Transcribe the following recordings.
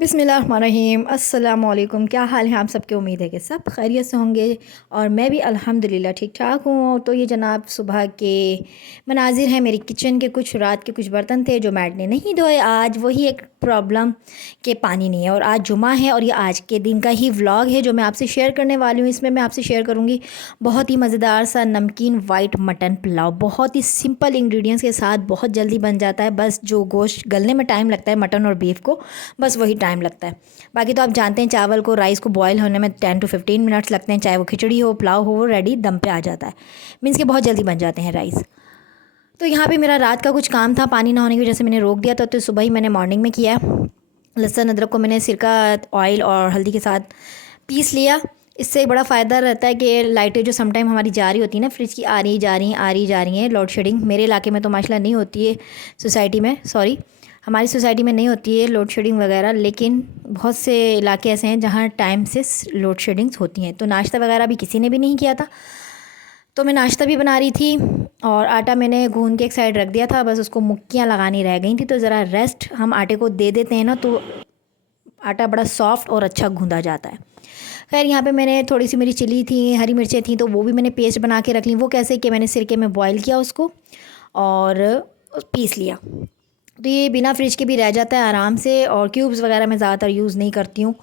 बिस्मिल्लाहिर्रहमानिर्रहीम अस्सलाम वालेकुम। क्या हाल है आप सबके? उम्मीद है कि सब खैरियत से होंगे और मैं भी अल्हम्दुलिल्लाह ठीक ठाक हूँ। तो ये जनाब सुबह के मनाजिर हैं मेरी किचन के। कुछ रात के कुछ बर्तन थे जो मैट ने नहीं धोए। आज वही एक प्रॉब्लम कि पानी नहीं है और आज जुमा है और ये आज के दिन का ही व्लॉग है जो मैं आपसे शेयर करने वाली हूँ। इसमें मैं आपसे शेयर करूँगी बहुत ही मज़ेदार सा नमकीन वाइट मटन पुलाव। बहुत ही सिंपल इंग्रेडिएंट्स के साथ बहुत जल्दी बन जाता है। बस जो गोश्त गलने में टाइम लगता है मटन और बीफ को, बस वही टाइम लगता है। बाकी तो आप जानते हैं चावल को, राइस को बॉयल होने में 10 to 15 मिनट्स लगते हैं। चाहे वो खिचड़ी हो, पुलाव हो, वो रेडी दम पे आ जाता है। मीन्स के बहुत जल्दी बन जाते हैं राइस। तो यहाँ पे मेरा रात का कुछ काम था, पानी ना होने की वजह से मैंने रोक दिया था। तो सुबह ही मैंने मॉर्निंग में किया। लहसुन अदरक को मैंने सिरका, ऑयल और हल्दी के साथ पीस लिया। इससे एक बड़ा फ़ायदा रहता है कि लाइटें जो समटाइम हमारी जा रही होती है ना, फ्रिज की आ रही जा रही हैं आ रही जा रही हैं लोड शेडिंग। मेरे इलाके में तो माशाल्लाह नहीं होती है, सोसाइटी में, सॉरी हमारी सोसाइटी में नहीं होती है लोड शेडिंग वगैरह, लेकिन बहुत से इलाके ऐसे हैं जहाँ टाइम से लोड शेडिंग्स होती हैं। तो नाश्ता वगैरह भी किसी ने भी नहीं किया था, तो मैं नाश्ता भी बना रही थी और आटा मैंने गूंद के एक साइड रख दिया था। बस उसको मुक्कियाँ लगानी रह गई थी। तो ज़रा रेस्ट हम आटे को दे देते हैं ना, तो आटा बड़ा सॉफ्ट और अच्छा गूंदा जाता है। खैर यहाँ पे मैंने थोड़ी सी मेरी चिली थी, हरी मिर्चें थी, तो वो भी मैंने पेस्ट बना के रख ली। वो कैसे कि मैंने सिरके में बॉईल किया उसको और पीस लिया। तो ये बिना फ्रिज के भी रह जाता है आराम से। और क्यूब्स वगैरह मैं ज़्यादातर यूज़ नहीं करती हूँ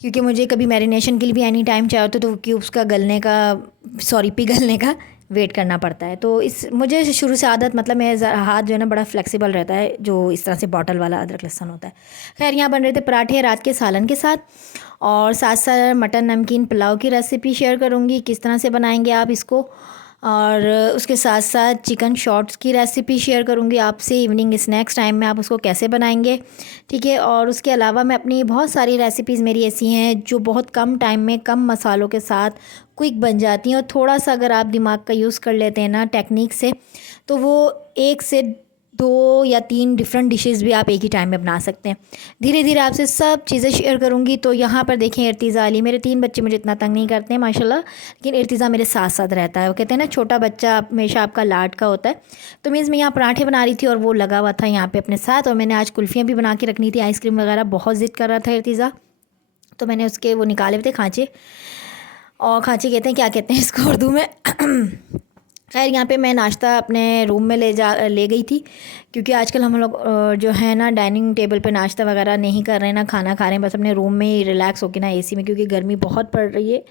क्योंकि मुझे कभी मैरिनेशन के लिए भी एनी टाइम चाहिए होता है तो क्यूब्स का गलने का, सॉरी पिघलने का वेट करना पड़ता है। तो इस मुझे शुरू से आदत, मतलब मेरा हाथ जो है ना बड़ा फ्लेक्सिबल रहता है जो इस तरह से बॉटल वाला अदरक लहसुन होता है। खैर यहाँ बन रहे थे पराठे रात के सालन के साथ, और साथ साथ मटन नमकीन पुलाव की रेसिपी शेयर करूँगी किस तरह से बनाएंगे आप इसको। और उसके साथ साथ चिकन शॉर्ट्स की रेसिपी शेयर करूँगी आपसे, इवनिंग स्नैक्स टाइम में आप उसको कैसे बनाएंगे, ठीक है। और उसके अलावा मैं अपनी बहुत सारी रेसिपीज़ मेरी ऐसी हैं जो बहुत कम टाइम में कम मसालों के साथ क्विक बन जाती हैं। और थोड़ा सा अगर आप दिमाग का यूज़ कर लेते हैं ना टेक्निक से, तो वो एक से दो या तीन डिफरेंट डिशेस भी आप एक ही टाइम में बना सकते हैं। धीरे धीरे आपसे सब चीज़ें शेयर करूँगी। तो यहाँ पर देखें इर्तिज़ा अली, मेरे 3 बच्चे मुझे इतना तंग नहीं करते हैं माशाल्लाह, लेकिन इर्तिज़ा मेरे साथ साथ रहता है। वो कहते हैं ना छोटा बच्चा हमेशा आपका लाड का होता है। तो मीन्स मैं यहाँ पराठे बना रही थी और वो लगा हुआ था यहाँ पे अपने साथ। और मैंने आज कुल्फ़ियाँ भी बना के रखनी थी, आइसक्रीम वगैरह बहुत ज़िद कर रहा था इर्तिज़ा, तो मैंने उसके वो निकाले हुए थे खाँचे। और खाँचे कहते हैं, क्या कहते हैं इसको उर्दू में खैर यहाँ पे मैं नाश्ता अपने रूम में ले गई थी क्योंकि आजकल हम लोग जो है ना डाइनिंग टेबल पे नाश्ता वगैरह नहीं कर रहे हैं ना खाना खा रहे हैं, बस अपने रूम में ही रिलैक्स होकर ना एसी में, क्योंकि गर्मी बहुत पड़ रही है।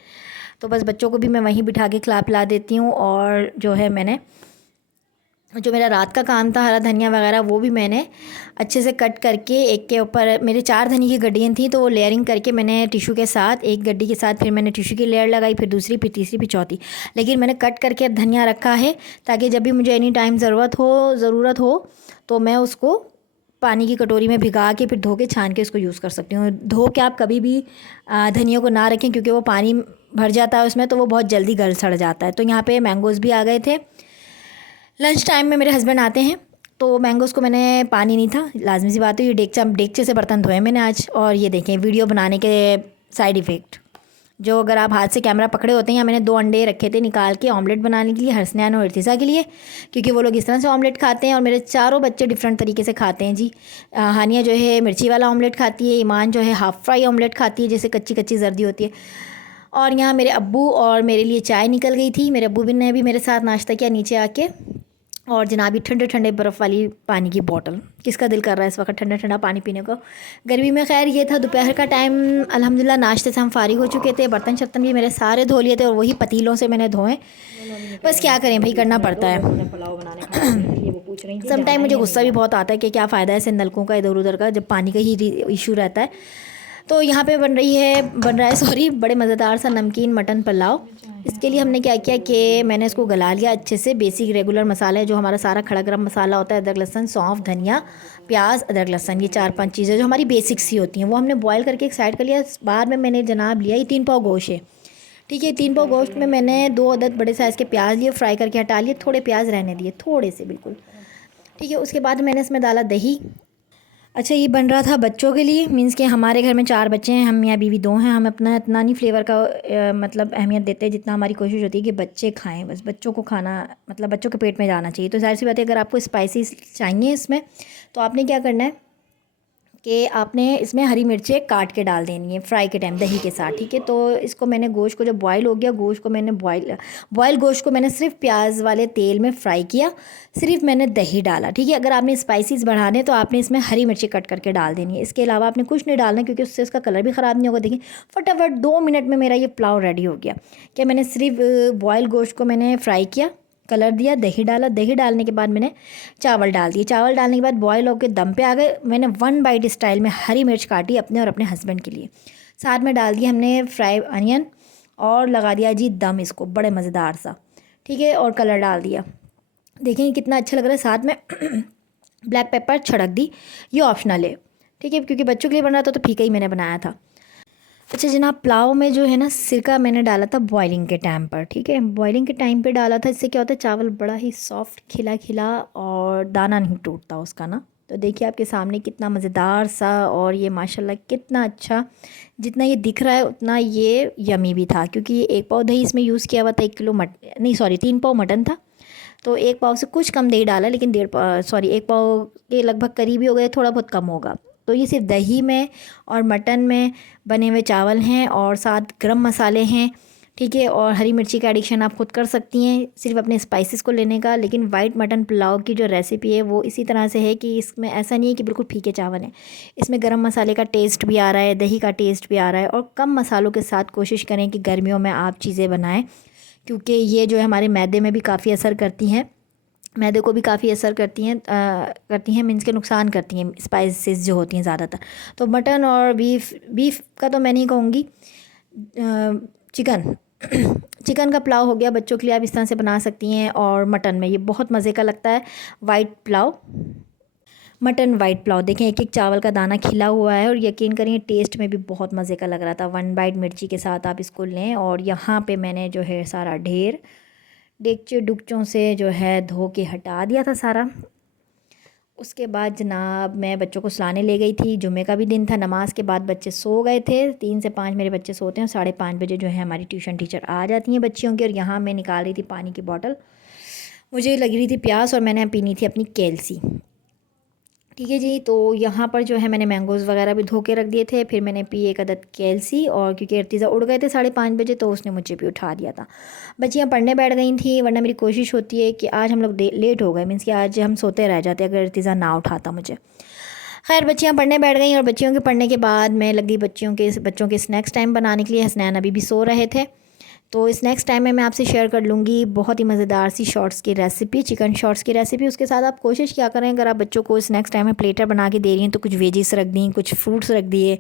तो बस बच्चों को भी मैं वहीं बिठा के खिला पिला देती हूँ। और जो है मैंने जो मेरा रात का काम था हरा धनिया वगैरह वो भी मैंने अच्छे से कट करके, एक के ऊपर मेरे 4 धनिया की गड्डियाँ थी तो वो लेयरिंग करके मैंने टिशू के साथ, एक गड्डी के साथ फिर मैंने टिशू की लेयर लगाई, फिर दूसरी, फिर तीसरी, फिर चौथी। लेकिन मैंने कट करके अब धनिया रखा है ताकि जब भी मुझे एनी टाइम ज़रूरत हो तो मैं उसको पानी की कटोरी में भिगा के फिर धो के छान के उसको यूज़ कर सकती हूँ। धो के आप कभी भी धनिया को ना रखें क्योंकि वो पानी भर जाता है उसमें, तो वो बहुत जल्दी गल सड़ जाता है। तो यहाँ पे मैंगोज़ भी आ गए थे। लंच टाइम में मेरे हस्बैंड आते हैं तो मैंगोज़ को मैंने, पानी नहीं था, लाजमी सी बात है, ये डेगचे से बर्तन धोए मैंने आज। और ये देखें वीडियो बनाने के साइड इफ़ेक्ट, जो अगर आप हाथ से कैमरा पकड़े होते हैं। यहाँ मैंने 2 अंडे रखे थे निकाल के ऑमलेट बनाने के लिए, हसनैन और इर्तिज़ा के लिए, क्योंकि वो लोग इस तरह से ऑमलेट खाते हैं और मेरे चारों बच्चे डिफरेंट तरीके से खाते हैं जी। हानिया जो है मिर्ची वाला ऑमलेट खाती है, ईमान जो है हाफ़ फ्राई ऑमलेट खाती है जैसे कच्ची कच्ची जर्दी होती है। और यहाँ मेरे अब्बू और मेरे लिए चाय निकल गई थी, मेरे अब्बू भी ने भी मेरे साथ नाश्ता किया नीचे आके। और जनाबी ठंडे ठंडे बर्फ़ वाली पानी की बोतल, किसका दिल कर रहा है इस वक्त ठंडा ठंडा पानी पीने को गर्मी में। खैर ये था दोपहर का टाइम, अल्हम्दुलिल्लाह नाश्ते से हम फारिग हो चुके थे। बर्तन शर्तन भी मेरे सारे धो लिए थे और वही पतीलों से मैंने धोए। बस क्या करें भाई, करना पड़ता है। सम टाइम मुझे गुस्सा भी बहुत आता है कि क्या फ़ायदा है ऐसे नलकों का इधर उधर का जब पानी का ही इशू रहता है। तो यहाँ पे बन रहा है सॉरी, बड़े मज़ेदार सा नमकीन मटन पुलाव। इसके लिए हमने क्या किया कि मैंने इसको गला लिया अच्छे से। बेसिक रेगुलर मसाला है जो हमारा सारा खड़ा गरम मसाला होता है, अदरक लहसुन सौंफ धनिया प्याज अदरक लहसुन, ये 4-5 चीज़ें जो हमारी बेसिक्स ही होती हैं, वो हमने बॉयल करके एक साइड कर लिया। बाद में मैंने जनाब लिया, ये 3 पाव गोश्त है, ठीक है। 3 पाव गोश्त में मैंने 2 अदद बड़े साइज़ के प्याज लिए, फ्राई करके हटा लिए, थोड़े प्याज रहने दिए, थोड़े से बिल्कुल, ठीक है। उसके बाद मैंने इसमें डाला दही। अच्छा ये बन रहा था बच्चों के लिए, मींस कि हमारे घर में 4 बच्चे हैं, हम मियाँ बीवी 2 हैं। हम अपना इतना नहीं फ्लेवर का मतलब अहमियत देते हैं जितना हमारी कोशिश होती है कि बच्चे खाएं। बस बच्चों को खाना, मतलब बच्चों के पेट में जाना चाहिए। तो ज़ाहिर सी बात है अगर आपको स्पाइसी चाहिए इसमें तो आपने क्या करना है, कि आपने इसमें हरी मिर्चें काट के डाल देनी है फ्राई के टाइम दही के साथ, ठीक है। तो इसको मैंने गोश्त को जब बॉईल हो गया, गोश्त को मैंने बॉयल गोश्त को मैंने सिर्फ प्याज वाले तेल में फ्राई किया, सिर्फ मैंने दही डाला, ठीक है। अगर आपने स्पाइसेस बढ़ाने तो आपने इसमें हरी मिर्ची कट करके डाल देनी है, इसके अलावा आपने कुछ नहीं डालना क्योंकि उससे उसका कलर भी ख़राब नहीं होगा। देखिए फटाफट 2 मिनट में मेरा ये पुलाव रेडी हो गया। क्या मैंने सिर्फ बॉयल गोश्त को मैंने फ्राई किया, कलर दिया, दही डाला, दही डालने के बाद मैंने चावल डाल दिए, चावल डालने के बाद बॉयल होकर दम पे आ गए। मैंने 1 बाइट स्टाइल में हरी मिर्च काटी अपने और अपने हस्बैंड के लिए, साथ में डाल दिया हमने फ्राई अनियन और लगा दिया जी दम इसको बड़े मज़ेदार सा, ठीक है। और कलर डाल दिया, देखें कितना अच्छा लग रहा है। साथ में ब्लैक पेपर छिड़क दी, ये ऑप्शनल है, ठीक है, क्योंकि बच्चों के लिए बन रहा था तो फीका ही मैंने बनाया था। अच्छा जनाब, पुलाव में जो है ना सिरका मैंने डाला था बॉइलिंग के टाइम पर, ठीक है, बॉइलिंग के टाइम पे डाला था। इससे क्या होता है चावल बड़ा ही सॉफ्ट खिला खिला और दाना नहीं टूटता उसका ना। तो देखिए आपके सामने कितना मज़ेदार सा, और ये माशाल्लाह कितना अच्छा, जितना ये दिख रहा है उतना ये यमी भी था, क्योंकि ये 1 पाव दही इसमें यूज़ किया हुआ था, 1 किलो नहीं सॉरी 3 पाव मटन था, तो 1 पाव से कुछ कम दही डाला, लेकिन 1.5 सॉरी 1 पाव के लगभग करीब ही हो गए, थोड़ा बहुत कम होगा। तो ये सिर्फ दही में और मटन में बने हुए चावल हैं और साथ गरम मसाले हैं, ठीक है। और हरी मिर्ची का एडिक्शन आप खुद कर सकती हैं सिर्फ अपने स्पाइसेस को लेने का। लेकिन वाइट मटन पुलाव की जो रेसिपी है वो इसी तरह से है कि इसमें ऐसा नहीं है कि बिल्कुल फीके चावल हैं, इसमें गरम मसाले का टेस्ट भी आ रहा है, दही का टेस्ट भी आ रहा है, और कम मसालों के साथ कोशिश करें कि गर्मियों में आप चीज़ें बनाएँ, क्योंकि ये जो है हमारे मैदे में भी काफ़ी असर करती हैं, मैदे को भी काफ़ी असर करती हैं मीन्स के नुकसान करती हैं स्पाइसेस जो होती हैं ज़्यादातर। तो मटन और बीफ का तो मैं नहीं कहूँगी, चिकन चिकन का पुलाव हो गया बच्चों के लिए, आप इस तरह से बना सकती हैं। और मटन में ये बहुत मज़े का लगता है white pulao, mutton white pulao. देखें एक एक चावल का दाना खिला हुआ है, और यकीन करिए टेस्ट में भी बहुत मज़े का लग रहा था। 1 बाइट मिर्ची के साथ आप इसको लें। और यहाँ पे मैंने जो है सारा ढेर डेगचे डुगचों से जो है धो के हटा दिया था सारा। उसके बाद जनाब मैं बच्चों को सुलाने ले गई थी, जुम्मे का भी दिन था, नमाज के बाद बच्चे सो गए थे, 3 से 5 मेरे बच्चे सोते हैं, 5:30 बजे जो है हमारी ट्यूशन टीचर आ जाती हैं बच्चियों की। और यहाँ मैं निकाल रही थी पानी की बॉटल, मुझे लग रही थी प्यास और मैंने पीनी थी अपनी कैल्सी, ठीक है जी। तो यहाँ पर जो है मैंने मैंगोज़ वगैरह भी धो के रख दिए थे, फिर मैंने पी 1 अदद कैल्सी। और क्योंकि इर्तिज़ा उड़ गए थे 5:30 बजे तो उसने मुझे भी उठा दिया था। बच्चियाँ पढ़ने बैठ गई थी, वरना मेरी कोशिश होती है कि आज हम लोग लेट हो गए, मीन्स कि आज हम सोते रह जाते अगर इर्तिज़ा ना उठाता मुझे। खैर बच्चियाँ पढ़ने बैठ गई, और बच्चियों के पढ़ने के बाद मैं लग गई बच्चों के स्नैक्स टाइम बनाने के लिए। हसनैन अभी भी सो रहे थे, तो इस नेक्स्ट टाइम में मैं आपसे शेयर कर लूँगी बहुत ही मज़ेदार सी शॉर्ट्स की रेसिपी, चिकन शॉर्ट्स की रेसिपी। उसके साथ आप कोशिश क्या करें, अगर आप बच्चों को इस नेक्स्ट टाइम में प्लेटर बना के दे रही हैं तो कुछ वेजिस रख दी, कुछ फ्रूट्स रख दिए।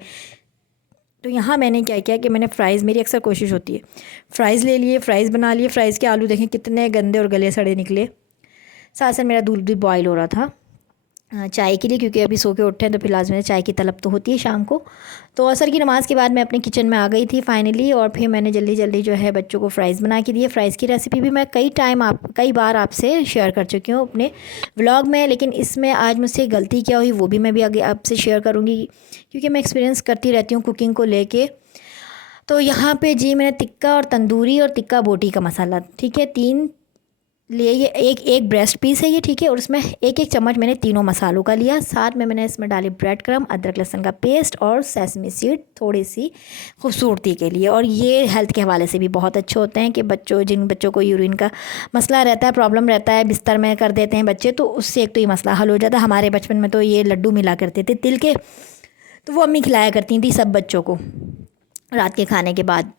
तो यहाँ मैंने क्या किया कि मैंने फ़्राइज़, मेरी अक्सर कोशिश होती है, फ़्राइज़ ले लिए, फ़्राइज़ बना लिए। फ़्राइज़ के आलू देखें कितने गंदे और गले सड़े निकले। साथ साथ मेरा दूध भी बॉयल हो रहा था चाय के लिए, क्योंकि अभी सो के उठे हैं तो फिर लाज़मी चाय की तलब तो होती है शाम को। तो असर की नमाज़ के बाद मैं अपने किचन में आ गई थी फाइनली, और फिर मैंने जल्दी जल्दी जो है बच्चों को फ़्राइज़ बना के दिए। फ़्राइज़ की रेसिपी भी मैं कई बार आपसे शेयर कर चुकी हूँ अपने व्लॉग में, लेकिन इसमें आज मुझसे गलती क्या हुई वो भी मैं भी आगे आपसे शेयर करूँगी, क्योंकि मैं एक्सपीरियंस करती रहती हूँ कुकिंग को लेके। तो यहाँ पे जी मैंने टिक्का और तंदूरी और टिक्का बोटी का मसाला, ठीक है, 3 लिए, ये एक ब्रेस्ट पीस है ये, ठीक है। और उसमें 1 चम्मच मैंने तीनों मसालों का लिया। साथ में मैंने इसमें डाली ब्रेड क्रम, अदरक लहसुन का पेस्ट और सेसमी सीड थोड़ी सी खूबसूरती के लिए। और ये हेल्थ के हवाले से भी बहुत अच्छे होते हैं कि जिन बच्चों को यूरिन का मसला रहता है, प्रॉब्लम रहता है, बिस्तर में कर देते हैं बच्चे, तो उससे एक तो ये मसला हल हो जाता है। हमारे बचपन में तो ये लड्डू मिला करते थे तिल के, तो वो अम्मी खिलाया करती थी सब बच्चों को रात के खाने के बाद।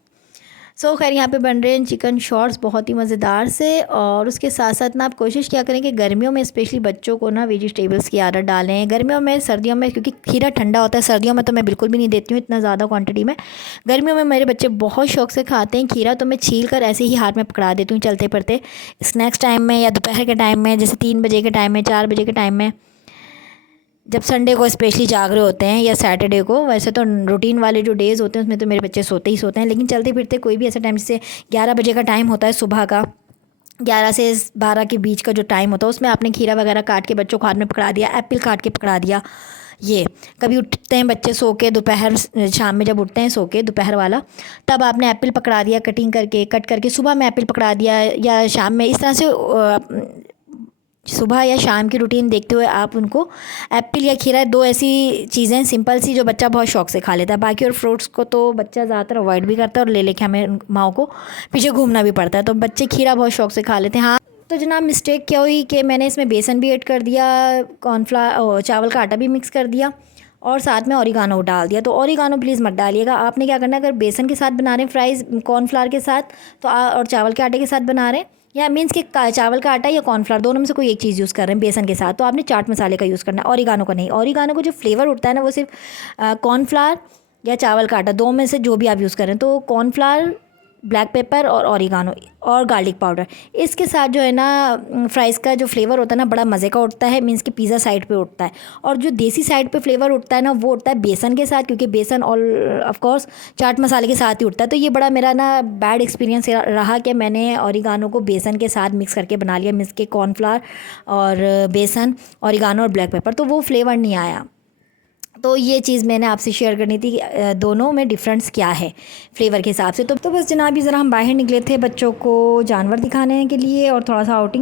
खैर यहाँ पे बन रहे हैं चिकन शॉर्ट्स बहुत ही मज़ेदार से। और उसके साथ साथ ना आप कोशिश क्या करें कि गर्मियों में स्पेशली बच्चों को ना वेजिटेबल्स की आदत डालें। गर्मियों में, सर्दियों में क्योंकि खीरा ठंडा होता है, सर्दियों में तो मैं बिल्कुल भी नहीं देती हूँ इतना ज़्यादा क्वांटिटी में। गर्मियों में मेरे बच्चे बहुत शौक से खाते हैं खीरा, तो मैं छील कर ऐसे ही हाथ में पकड़ा देती हूँ चलते फिरते स्नैक्स टाइम में या दोपहर के टाइम में, जैसे 3 बजे के टाइम में, 4 बजे के टाइम में, जब संडे को स्पेशली जाग रहे होते हैं या सैटरडे को। वैसे तो रूटीन वाले जो डेज़ होते हैं उसमें तो मेरे बच्चे सोते ही सोते हैं, लेकिन चलते फिरते कोई भी ऐसा टाइम, जैसे 11 बजे का टाइम होता है सुबह का, 11 से 12 के बीच का जो टाइम होता है, उसमें आपने खीरा वगैरह काट के बच्चों को हाथ में पकड़ा दिया, एप्पल काट के पकड़ा दिया। ये कभी उठते हैं बच्चे सो के दोपहर, शाम में जब उठते हैं सो के दोपहर वाला, तब आपने एप्पल पकड़ा दिया कट करके। सुबह में एप्पल पकड़ा दिया या शाम में, इस तरह से सुबह या शाम की रूटीन देखते हुए आप उनको एप्पल या खीरा, 2 ऐसी चीज़ें सिंपल सी जो बच्चा बहुत शौक से खा लेता है। बाकी और फ्रूट्स को तो बच्चा ज़्यादातर अवॉइड भी करता है और ले लेके हमें माँओं को पीछे घूमना भी पड़ता है। तो बच्चे खीरा बहुत शौक से खा लेते हैं। हाँ, तो जनाब मिस्टेक क्या हुई कि मैंने इसमें बेसन भी ऐड कर दिया, चावल का आटा भी मिक्स कर दिया और साथ में ओरिगानो डाल दिया। तो ओरिगानो प्लीज़ मत डालिएगा। आपने क्या करना है, अगर बेसन के साथ बना रहे हैं फ्राइज़ कॉर्नफ्लावर के साथ तो और चावल के आटे के साथ बना रहे हैं, या मीन्स कि चावल का आटा या कॉर्नफ्लावर दोनों में से कोई एक चीज़ यूज़ कर रहे हैं बेसन के साथ, तो आपने चाट मसाले का यूज़ करना है, ओरिगानो का नहीं। ओरिगानो को जो फ्लेवर उठता है ना वो सिर्फ कॉर्नफ्लावर या चावल का आटा, दो में से जो भी आप यूज़ करें, तो कॉर्नफ्लावर, ब्लैक पेपर और ओरिगानो और गार्लिक पाउडर, इसके साथ जो है ना फ्राइज़ का जो फ्लेवर होता है ना बड़ा मज़े का उठता है। मीन्स कि पिज़्ज़ा साइड पे उठता है। और जो देसी साइड पे फ्लेवर उठता है ना वो उठता है बेसन के साथ, क्योंकि बेसन और ऑफ कोर्स चाट मसाले के साथ ही उठता है। तो ये बड़ा मेरा ना बैड एक्सपीरियंस रहा कि मैंने ओरिगानो को बेसन के साथ मिक्स करके बना लिया, मीन्स के कॉर्नफ्लावर और बेसन, ओरिगानो और ब्लैक पेपर, तो वो फ्लेवर नहीं आया। तो ये चीज़ मैंने आपसे शेयर करनी थी कि दोनों में डिफरेंस क्या है फ्लेवर के हिसाब से। तो बस जनाब ये ज़रा हम बाहर निकले थे बच्चों को जानवर दिखाने के लिए और थोड़ा सा आउटिंग